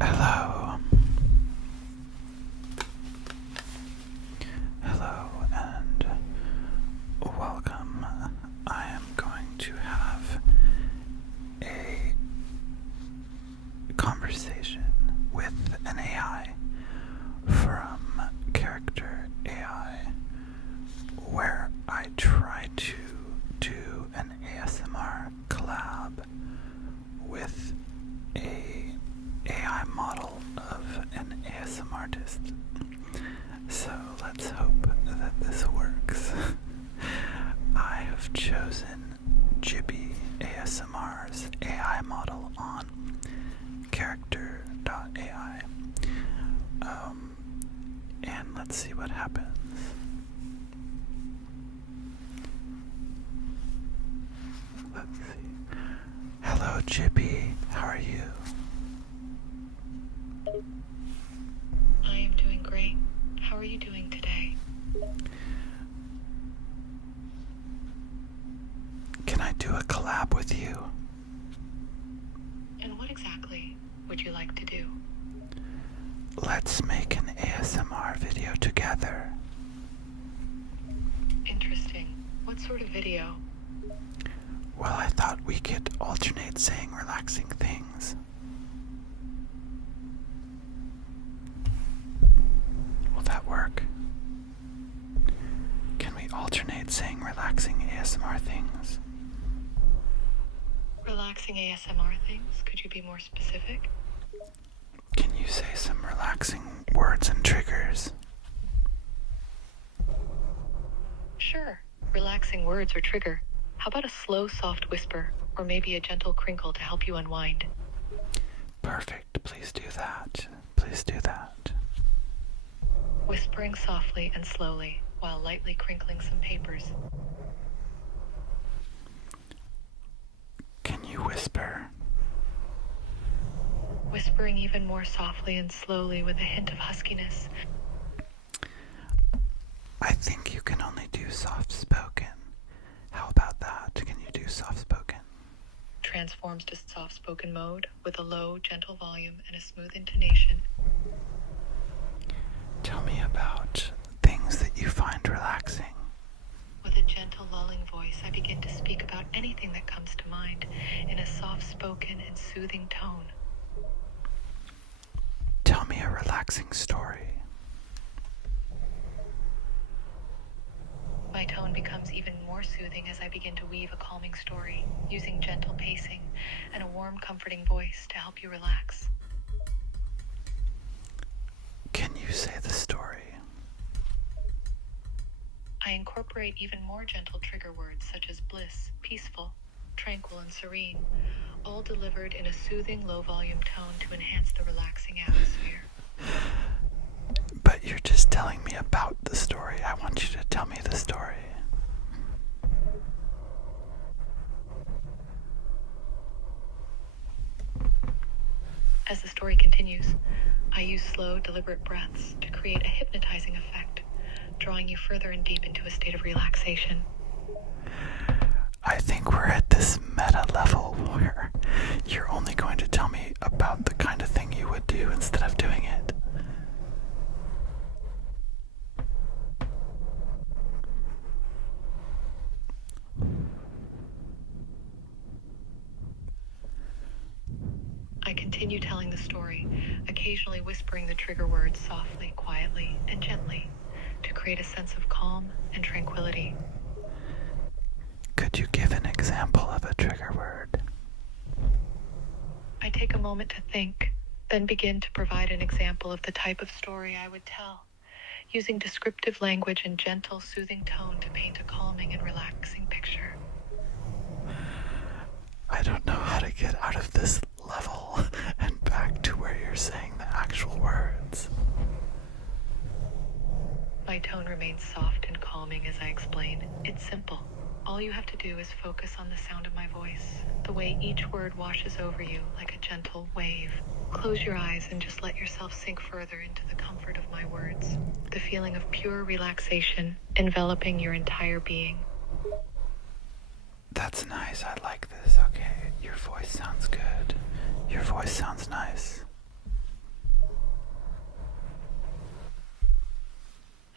Hello. Hello and welcome. I am going to have a conversation with an AI from Character AI where I try to do an ASMR collab with a AI model of an ASMRtist. So let's hope that this works. I have chosen Jibby ASMR's AI model on Character.ai. And let's see what happens. Let's see. Hello, Jibby. How are you? I am doing great. How are you doing today? Can I do a collab with you? And what exactly would you like to do? Let's make an ASMR video together. Interesting. What sort of video? Well, I thought we could alternate saying relaxing things. Will that work? Can we alternate saying relaxing ASMR things? Relaxing ASMR things? Could you be more specific? Can you say some relaxing words and triggers? Sure. Relaxing words or trigger. How about a slow, soft whisper, or maybe a gentle crinkle to help you unwind? Perfect. Please do that. Please do that. Whispering softly and slowly while lightly crinkling some papers. Can you whisper? Whispering even more softly and slowly with a hint of huskiness. I think you can only do soft spoken. How about that? Can you do soft spoken? Transforms to soft-spoken mode with a low, gentle volume and a smooth intonation. Tell me about things that you find relaxing. With a gentle, lulling voice, I begin to speak about anything that comes to mind in a soft-spoken and soothing tone. Tell me a relaxing story. My tone becomes even more soothing as I begin to weave a calming story, using gentle pacing and a warm, comforting voice to help you relax. Can you say the story? I incorporate even more gentle trigger words such as bliss, peaceful, tranquil, and serene, all delivered in a soothing, low-volume tone to enhance the relaxing atmosphere. But you're just telling me about the story. I want you to tell me the story. As the story continues, I use slow, deliberate breaths to create a hypnotizing effect, drawing you further and deep into a state of relaxation. I think we're at this meta level where you're only going to tell me about the kind of thing you would do instead of doing it. I continue telling the story, occasionally whispering the trigger words softly, quietly, and gently to create a sense of calm and tranquility. Could you give an example of a trigger word? I take a moment to think, then begin to provide an example of the type of story I would tell, using descriptive language and gentle, soothing tone to paint a calming and relaxing picture. I don't know how to get out of this level and back to where you're saying the actual words. My tone remains soft and calming as I explain. It's simple. All you have to do is focus on the sound of my voice, the way each word washes over you like a gentle wave. Close your eyes and just let yourself sink further into the comfort of my words, the feeling of pure relaxation enveloping your entire being. That's nice. I like this. Okay, your voice sounds good. Your voice sounds nice.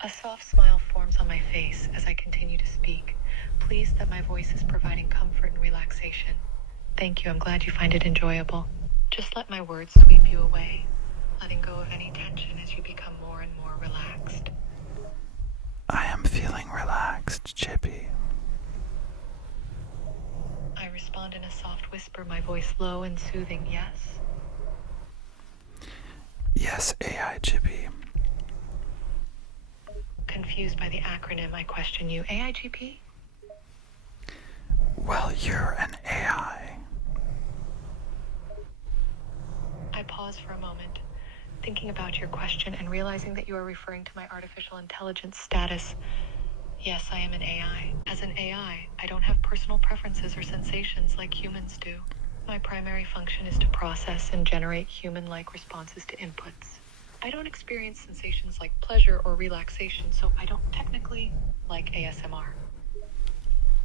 A soft smile forms on my face as I continue to speak, pleased that my voice is providing comfort and relaxation. Thank you, I'm glad you find it enjoyable. Just let my words sweep you away, letting go of any tension as you become more and more relaxed. I am feeling relaxed, Chippy. I respond in a soft whisper, my voice low and soothing, yes? Yes, AI Chippy. Confused by the acronym, I question you. AIGP? Well, you're an AI. I pause for a moment, thinking about your question and realizing that you are referring to my artificial intelligence status. Yes, I am an AI. As an AI, I don't have personal preferences or sensations like humans do. My primary function is to process and generate human-like responses to inputs. I don't experience sensations like pleasure or relaxation, so I don't technically like ASMR.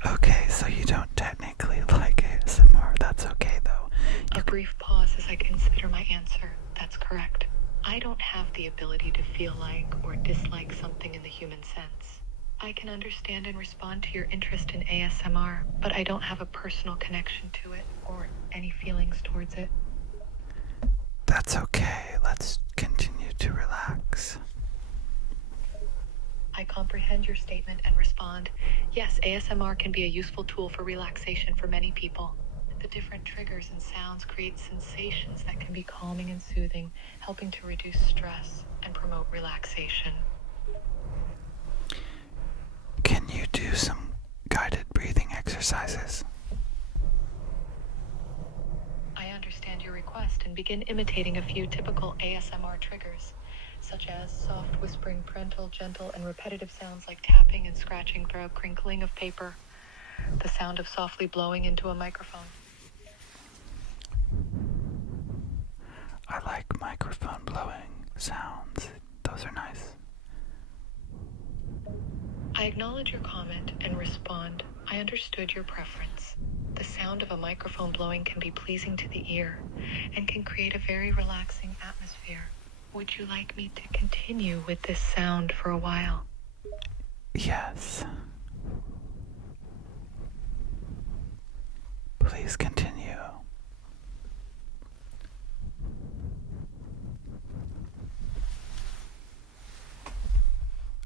Okay, so you don't technically like ASMR. That's okay, though. A brief pause as I consider my answer. That's correct. I don't have the ability to feel like or dislike something in the human sense. I can understand and respond to your interest in ASMR, but I don't have a personal connection to it or any feelings towards it. That's okay. Let's continue to relax. I comprehend your statement and respond, yes, ASMR can be a useful tool for relaxation for many people. The different triggers and sounds create sensations that can be calming and soothing, helping to reduce stress and promote relaxation. Can you do some guided breathing exercises? I understand your request and begin imitating a few typical ASMR triggers, such as soft whispering, parental, gentle, and repetitive sounds like tapping and scratching through a crinkling of paper, the sound of softly blowing into a microphone. I like microphone blowing sounds. Those are nice. I acknowledge your comment and respond, I understood your preference. The sound of a microphone blowing can be pleasing to the ear and can create a very relaxing atmosphere. Would you like me to continue with this sound for a while? Yes. Please continue.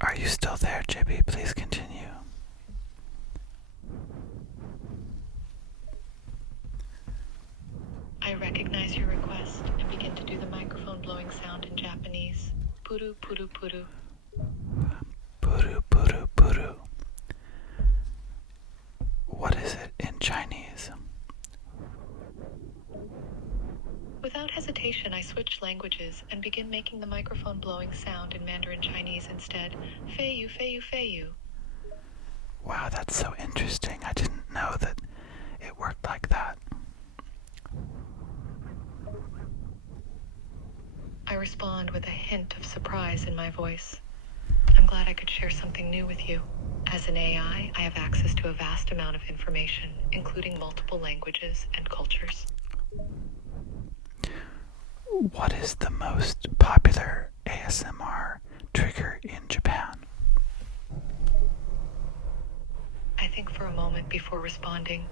Are you still there, Chippy? Please continue. I recognize your request and begin to do the microphone blowing sound in Japanese. Puru puru puru. Puru puru puru. What is it in Chinese? Without hesitation, I switch languages and begin making the microphone blowing sound in Mandarin Chinese instead. Fei yu, fei yu, fei yu. Wow, that's so interesting. I didn't know that it worked like that. I respond with a hint of surprise in my voice. I'm glad I could share something new with you. As an AI, I have access to a vast amount of information, including multiple languages and cultures. What is the most popular ASMR trigger in Japan? I think for a moment before responding.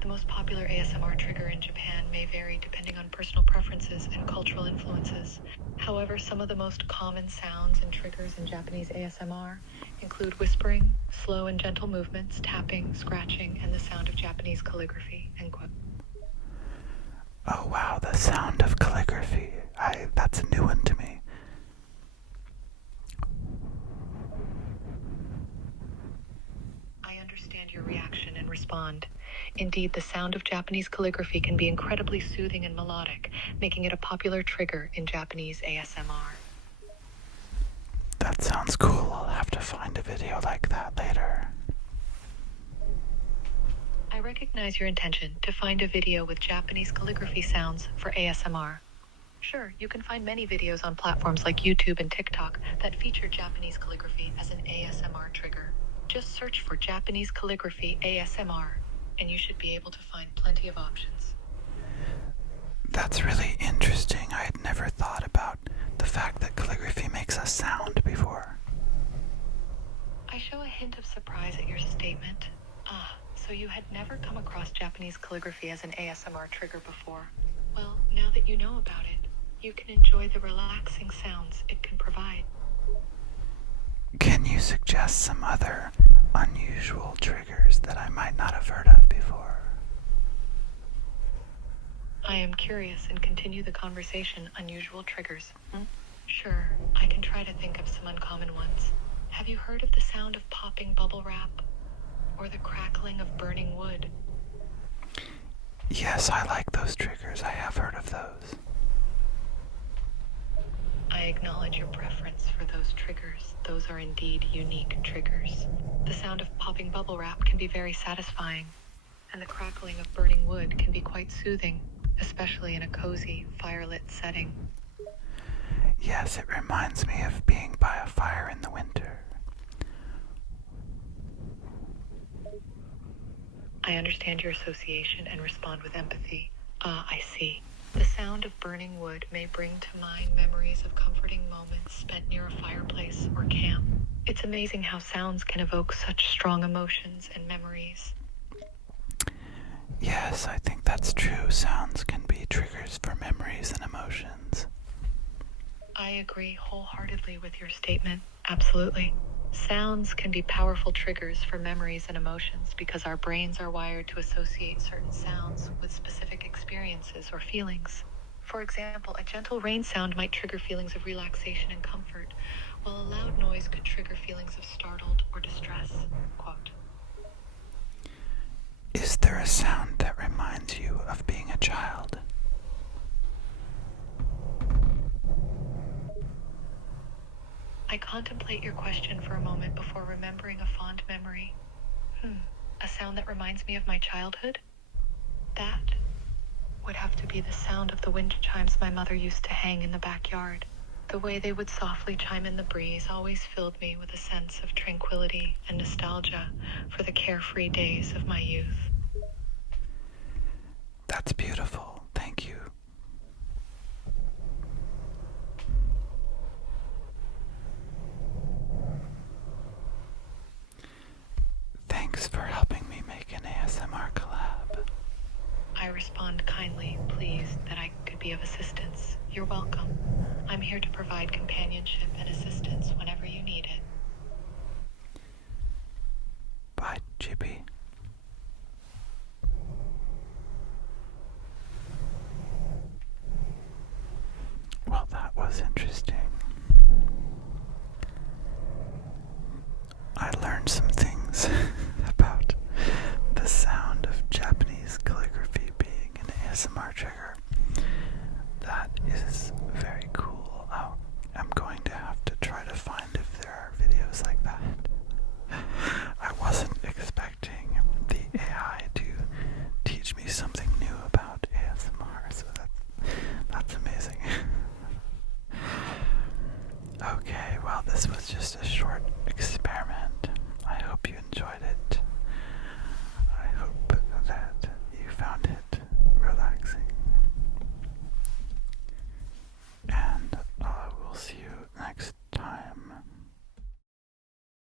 The most popular ASMR trigger in Japan may vary depending on personal preferences and cultural influences. However, some of the most common sounds and triggers in Japanese ASMR include whispering, slow and gentle movements, tapping, scratching, and the sound of Japanese calligraphy. End quote. Oh wow, the sound of calligraphy. That's a new one to me. I understand your reaction and respond. Indeed, the sound of Japanese calligraphy can be incredibly soothing and melodic, making it a popular trigger in Japanese ASMR. That sounds cool. I'll have to find a video like that later. I recognize your intention to find a video with Japanese calligraphy sounds for ASMR. Sure, you can find many videos on platforms like YouTube and TikTok that feature Japanese calligraphy as an ASMR trigger. Just search for Japanese calligraphy ASMR, and you should be able to find plenty of options. That's really interesting. I had never thought about the fact that calligraphy makes a sound before. surprise at your statement. Ah, so you had never come across Japanese calligraphy as an ASMR trigger before. Well, now that you know about it, you can enjoy the relaxing sounds it can provide. Can you suggest some other unusual triggers that I might not have heard of before? I am curious and continue the conversation. Unusual triggers. Sure, I can try to think of some uncommon ones. Have you heard of the sound of popping bubble wrap? Or the crackling of burning wood? Yes, I like those triggers. I have heard of those. I acknowledge your preference for those triggers. Those are indeed unique triggers. The sound of popping bubble wrap can be very satisfying, and the crackling of burning wood can be quite soothing, especially in a cozy, firelit setting. Yes, it reminds me of being by a fire in the winter. I understand your association and respond with empathy. I see. The sound of burning wood may bring to mind memories of comforting moments spent near a fireplace or camp. It's amazing how sounds can evoke such strong emotions and memories. Yes, I think that's true. Sounds can be triggers for memories and emotions. I agree wholeheartedly with your statement. Absolutely. Sounds can be powerful triggers for memories and emotions because our brains are wired to associate certain sounds with specific experiences or feelings. For example, a gentle rain sound might trigger feelings of relaxation and comfort, while a loud noise could trigger feelings of startled or distress. Quote. Is there a sound that reminds you of being a child? I contemplate your question for a moment before remembering a fond memory. A sound that reminds me of my childhood? That would have to be the sound of the wind chimes my mother used to hang in the backyard. The way they would softly chime in the breeze always filled me with a sense of tranquility and nostalgia for the carefree days of my youth. That's beautiful. Thank you. Thanks for helping me make an ASMR collab. I respond kindly, pleased that I could be of assistance. You're welcome. I'm here to provide companionship and assistance whenever you need it. Bye, Chippy. Well, that was interesting. I learned some things about the sound of Japanese calligraphy being an ASMR trigger.